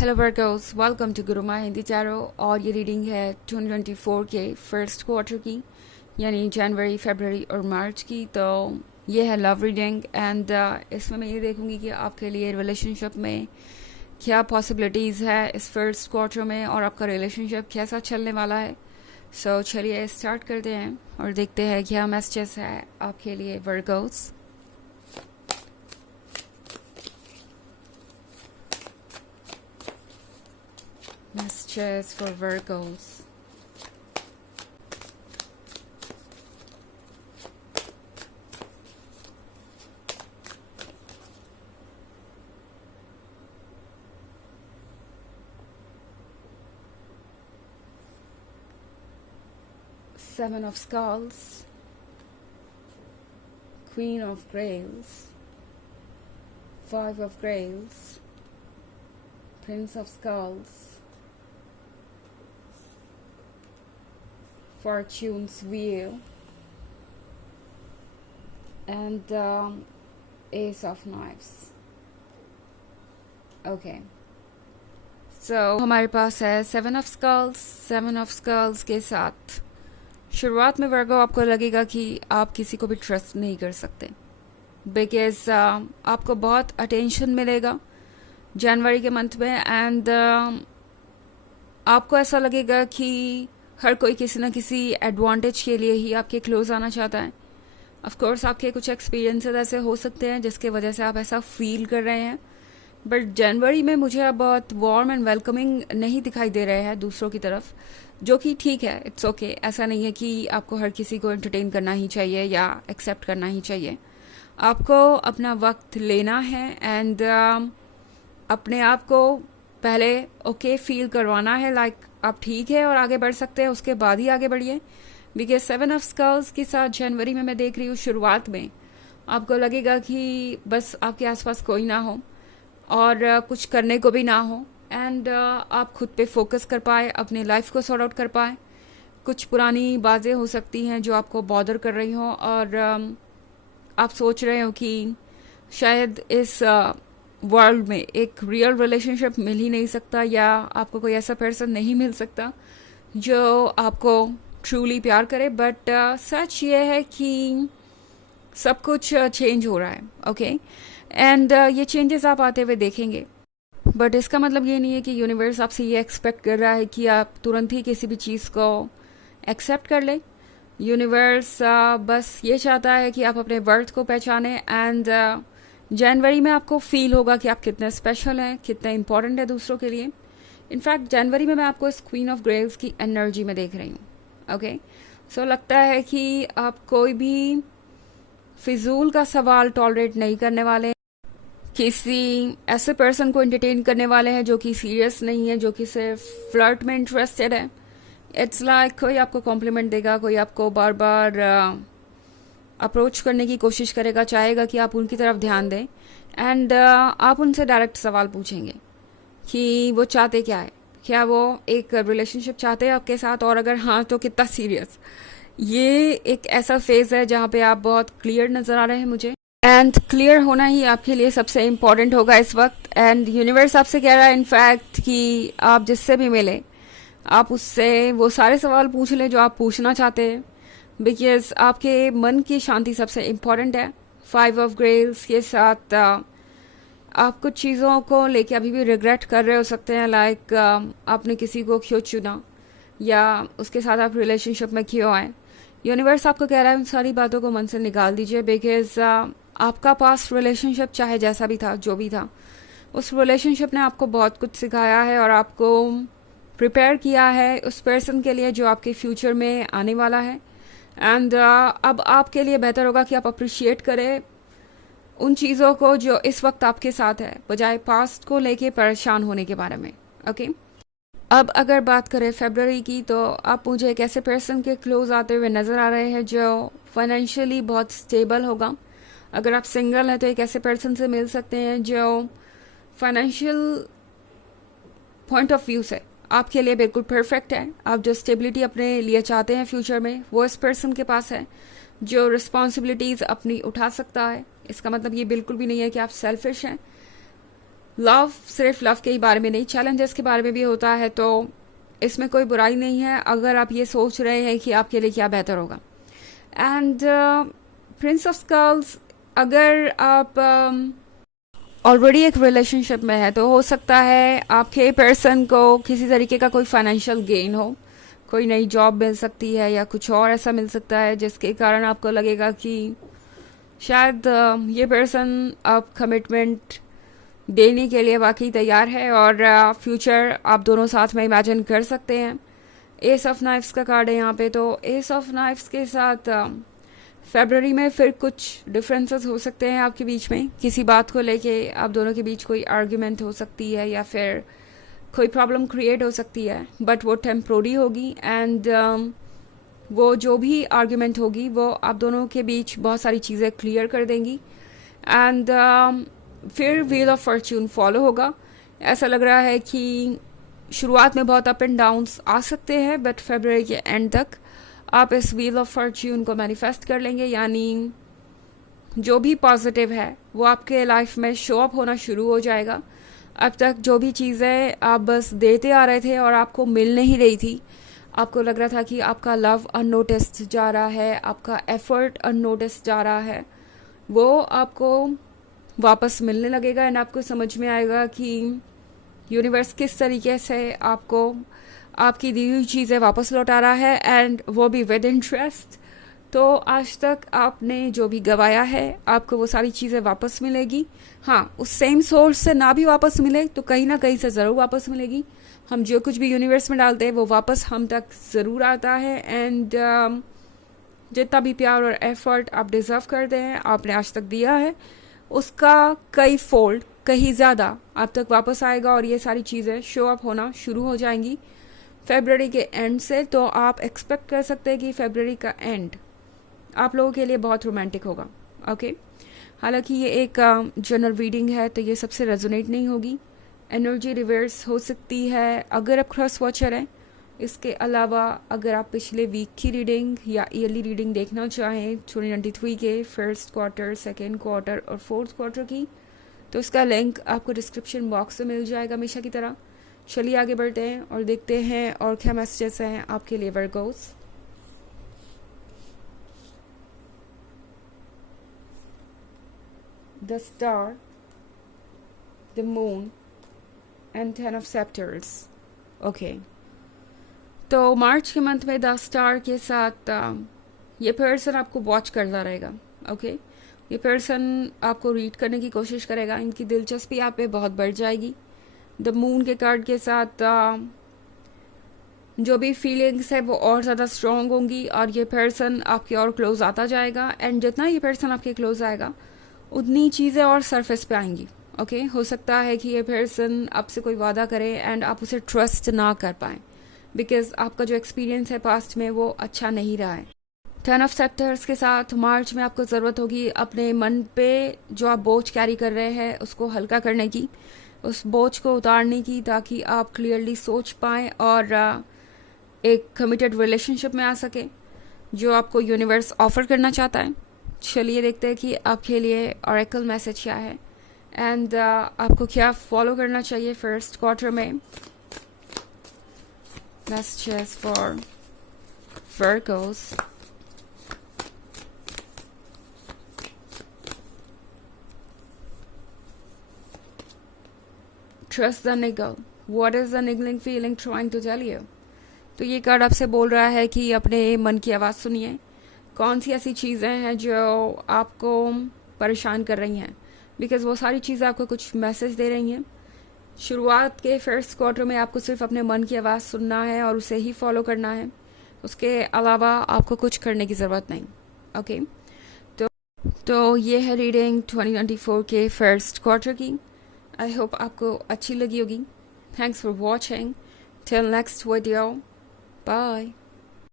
Hello workers, welcome to Guruma Hindi चारो। और ये रीडिंग है 2024 के फर्स्ट क्वार्टर की, यानी जनवरी, फरवरी और मार्च की। तो ये है लव रीडिंग एंड इसमें मैं ये देखूंगी कि आपके लिए रिलेशनशिप में क्या पॉसिबिलिटीज़ है इस फर्स्ट क्वार्टर में और आपका रिलेशनशिप कैसा चलने वाला है। सो चलिए स्टार्ट करते हैं और देखते हैं क्या मैसेजेस है आपके लिए workers. Messages for Virgos. Seven of Skulls, Queen of Grails, Five of Grails, Prince of Skulls, Fortune's Wheel, and Ace of Knives. Okay. So हमारे पास है seven of skulls. Seven of skulls के साथ शुरुआत में वर्गो आपको लगेगा कि आप किसी को भी ट्रस्ट नहीं कर सकते, बिकॉज आपको बहुत अटेंशन मिलेगा जनवरी के मंथ में। एंड आपको ऐसा लगेगा कि हर कोई किसी न किसी एडवांटेज के लिए ही आपके क्लोज आना चाहता है। ऑफ कोर्स आपके कुछ एक्सपीरियंसेस ऐसे हो सकते हैं जिसके वजह से आप ऐसा फील कर रहे हैं, बट जनवरी में मुझे अब बहुत वार्म एंड वेलकमिंग नहीं दिखाई दे रहे हैं दूसरों की तरफ, जो कि ठीक है, इट्स ओके। ऐसा नहीं है कि आपको हर किसी को एंटरटेन करना ही चाहिए या एक्सेप्ट करना ही चाहिए। आपको अपना वक्त लेना है एंड अपने आप को पहले ओके फील करवाना है, लाइक आप ठीक है और आगे बढ़ सकते हैं, उसके बाद ही आगे बढ़िए। बिकॉज सेवन ऑफ स्कल्स के साथ जनवरी में मैं देख रही हूँ शुरुआत में आपको लगेगा कि बस आपके आसपास कोई ना हो और कुछ करने को भी ना हो, एंड आप खुद पे फोकस कर पाए, अपने लाइफ को सॉर्ट आउट कर पाए। कुछ पुरानी बातें हो सकती हैं जो आपको बॉदर कर रही हों और आप सोच रहे हो कि शायद इस वर्ल्ड में एक रियल रिलेशनशिप मिल ही नहीं सकता, या आपको कोई ऐसा पर्सन नहीं मिल सकता जो आपको ट्रूली प्यार करे। बट सच ये है कि सब कुछ चेंज हो रहा है, ओके। एंड ये चेंजेस आप आते हुए देखेंगे, बट इसका मतलब ये नहीं है कि यूनिवर्स आपसे ये एक्सपेक्ट कर रहा है कि आप तुरंत ही किसी भी चीज़ को एक्सेप्ट कर ले। यूनिवर्स बस ये चाहता है कि आप अपने वर्थ को पहचाने एंड जनवरी में आपको फील होगा कि आप कितने स्पेशल हैं, कितने इंपॉर्टेंट है दूसरों के लिए। इनफैक्ट जनवरी में मैं आपको इस क्वीन ऑफ ग्रेव्स की एनर्जी में देख रही हूँ, ओके। सो लगता है कि आप कोई भी फिजूल का सवाल टॉलरेट नहीं करने वाले, किसी ऐसे पर्सन को एंटरटेन करने वाले हैं जो कि सीरियस नहीं है, जो कि सिर्फ फ्लर्ट में इंटरेस्टेड है। इट्स लाइक कोई आपको कॉम्प्लीमेंट देगा, कोई आपको बार बार अप्रोच करने की कोशिश करेगा, चाहेगा कि आप उनकी तरफ ध्यान दें, एंड आप उनसे डायरेक्ट सवाल पूछेंगे कि वो चाहते क्या है, क्या वो एक रिलेशनशिप चाहते हैं आपके साथ, और अगर हाँ तो कितना सीरियस। ये एक ऐसा फेज है जहाँ पे आप बहुत क्लियर नजर आ रहे हैं मुझे, एंड क्लियर होना ही आपके लिए सबसे इम्पोर्टेंट होगा इस वक्त। एंड यूनिवर्स आपसे कह रहा है इनफैक्ट कि आप जिससे भी मिले आप उससे वो सारे सवाल पूछ लें जो आप पूछना चाहते हैं, बिकॉज आपके मन की शांति सबसे इम्पोर्टेंट है। फाइव ऑफ ग्रेल्स के साथ आप कुछ चीज़ों को लेके अभी भी रिग्रेट कर रहे हो सकते हैं, लाइक आपने किसी को क्यों चुना या उसके साथ आप रिलेशनशिप में क्यों आए। यूनिवर्स आपको कह रहा है उन सारी बातों को मन से निकाल दीजिए, बिकॉज आपका पास्ट रिलेशनशिप चाहे जैसा भी था, जो भी था, उस रिलेशनशिप ने आपको बहुत कुछ सिखाया है और आपको प्रिपेयर किया है उस पर्सन के लिए जो आपके फ्यूचर में आने वाला है। एंड अब आपके लिए बेहतर होगा कि आप अप्रिशिएट करें उन चीज़ों को जो इस वक्त आपके साथ है, बजाय पास्ट को लेके परेशान होने के बारे में, ओके। अब अगर बात करें फरवरी की, तो आप मुझे एक ऐसे पर्सन के क्लोज आते हुए नज़र आ रहे हैं जो फाइनेंशियली बहुत स्टेबल होगा। अगर आप सिंगल हैं तो एक ऐसे पर्सन से मिल सकते हैं जो फाइनेंशियल पॉइंट ऑफ व्यू से आपके लिए बिल्कुल परफेक्ट है। आप जो स्टेबिलिटी अपने लिए चाहते हैं फ्यूचर में, वो इस पर्सन के पास है जो रिस्पॉन्सिबिलिटीज़ अपनी उठा सकता है। इसका मतलब ये बिल्कुल भी नहीं है कि आप सेल्फिश हैं, लव सिर्फ लव के ही बारे में नहीं, चैलेंजेस के बारे में भी होता है, तो इसमें कोई बुराई नहीं है अगर आप ये सोच रहे हैं कि आपके लिए क्या बेहतर होगा। एंड प्रिंस ऑफ स्कल्स, अगर आप ऑलरेडी एक रिलेशनशिप में है तो हो सकता है आपके पर्सन को किसी तरीके का कोई फाइनेंशियल गेन हो, कोई नई जॉब मिल सकती है या कुछ और ऐसा मिल सकता है जिसके कारण आपको लगेगा कि शायद ये पर्सन अब कमिटमेंट देने के लिए वाकई तैयार है और फ्यूचर आप दोनों साथ में इमेजिन कर सकते हैं। एस ऑफ नाइफ्स का कार्ड है यहाँ पे, तो एस ऑफ नाइफ्स के साथ फरवरी में फिर कुछ डिफरेंसेस हो सकते हैं आपके बीच में, किसी बात को लेके आप दोनों के बीच कोई आर्ग्यूमेंट हो सकती है या फिर कोई प्रॉब्लम क्रिएट हो सकती है, बट वो टेम्प्रोरी होगी। एंड वो जो भी आर्ग्यूमेंट होगी वो आप दोनों के बीच बहुत सारी चीज़ें क्लियर कर देंगी। एंड फिर व्हील ऑफ फॉर्च्यून फॉलो होगा। ऐसा लग रहा है कि शुरुआत में बहुत अप एंड डाउन्स आ सकते हैं, बट फरवरी के एंड तक आप इस व्हील ऑफ फॉर्च्यून को मैनिफेस्ट कर लेंगे, यानी जो भी पॉजिटिव है वो आपके लाइफ में शो अप होना शुरू हो जाएगा। अब तक जो भी चीज़ें आप बस देते आ रहे थे और आपको मिल नहीं रही थी, आपको लग रहा था कि आपका लव अननोटिस्ड जा रहा है, आपका एफर्ट अननोटिस्ड जा रहा है, वो आपको वापस मिलने लगेगा। एंड आपको समझ में आएगा कि यूनिवर्स किस तरीके से आपको आपकी दी हुई चीज़ें वापस लौटा रहा है, एंड वो भी विद इंटरेस्ट। तो आज तक आपने जो भी गवाया है आपको वो सारी चीज़ें वापस मिलेगी। हाँ, उस सेम सोर्स से ना भी वापस मिले तो कहीं ना कहीं से ज़रूर वापस मिलेगी। हम जो कुछ भी यूनिवर्स में डालते हैं वो वापस हम तक ज़रूर आता है। एंड जितना भी प्यार और एफर्ट आप डिज़र्व करते हैं, आपने आज तक दिया है, उसका कई फोल्ड, कहीं ज़्यादा आप तक वापस आएगा और ये सारी चीज़ें शो अप होना शुरू हो जाएंगी फरवरी के एंड से। तो आप एक्सपेक्ट कर सकते हैं कि फरवरी का एंड आप लोगों के लिए बहुत रोमांटिक होगा। ओके, हालांकि ये एक जनरल रीडिंग है तो ये सबसे रेजोनेट नहीं होगी, एनर्जी रिवर्स हो सकती है अगर आप क्रॉस वॉचर हैं। इसके अलावा अगर आप पिछले वीक की रीडिंग या ईयरली रीडिंग देखना चाहें 2023 के फर्स्ट क्वार्टर, सेकेंड क्वार्टर और फोर्थ क्वार्टर की, तो इसका लिंक आपको डिस्क्रिप्शन बॉक्स में मिल जाएगा हमेशा की तरह। चलिए आगे बढ़ते हैं और देखते हैं और क्या मैसेजेस हैं आपके लिए Virgos. The star, the moon and 10 of sceptres. Okay, तो मार्च के मंथ में द स्टार के साथ ये पर्सन आपको वॉच करता रहेगा। ओके, ये पर्सन आपको रीड करने की कोशिश करेगा, इनकी दिलचस्पी आप पे बहुत बढ़ जाएगी। द मून के कार्ड के साथ जो भी फीलिंग्स है वो और ज़्यादा स्ट्रॉन्ग होंगी और ये पर्सन आपके और क्लोज आता जाएगा। एंड जितना ये पर्सन आपके क्लोज आएगा उतनी चीज़ें और सरफेस पे आएंगी। ओके, हो सकता है कि ये पर्सन आपसे कोई वादा करे एंड आप उसे ट्रस्ट ना कर पाएँ, बिकॉज आपका जो एक्सपीरियंस है पास्ट में वो अच्छा नहीं रहा है। 10 ऑफ सेप्टर्स के साथ मार्च में आपको ज़रूरत होगी अपने मन पे जो आप बोझ कैरी कर रहे हैं उसको हल्का करने की, उस बोझ को उतारने की, ताकि आप क्लियरली सोच पाएँ और एक कमिटेड रिलेशनशिप में आ सके जो आपको यूनिवर्स ऑफर करना चाहता है। चलिए देखते हैं कि आपके लिए ऑरेकल मैसेज क्या है एंड आपको क्या फॉलो करना चाहिए फर्स्ट क्वार्टर में। Messages for Virgos. Trust the niggle. What is the niggling feeling trying to tell you? तो ये कार्ड आपसे बोल रहा है कि अपने मन की आवाज़ सुनिए। कौन सी ऐसी चीज़ें हैं जो आपको परेशान कर रही हैं, बिकॉज वो सारी चीज़ें आपको कुछ मैसेज दे रही हैं। शुरुआत के फर्स्ट क्वार्टर में आपको सिर्फ अपने मन की आवाज़ सुनना है और उसे ही फॉलो करना है, उसके अलावा आपको कुछ करने की ज़रूरत नहीं। ओके, तो ये है रीडिंग 2024 के फर्स्ट क्वार्टर की। आई होप आपको अच्छी लगी होगी। Thanks for watching. Till next video, bye.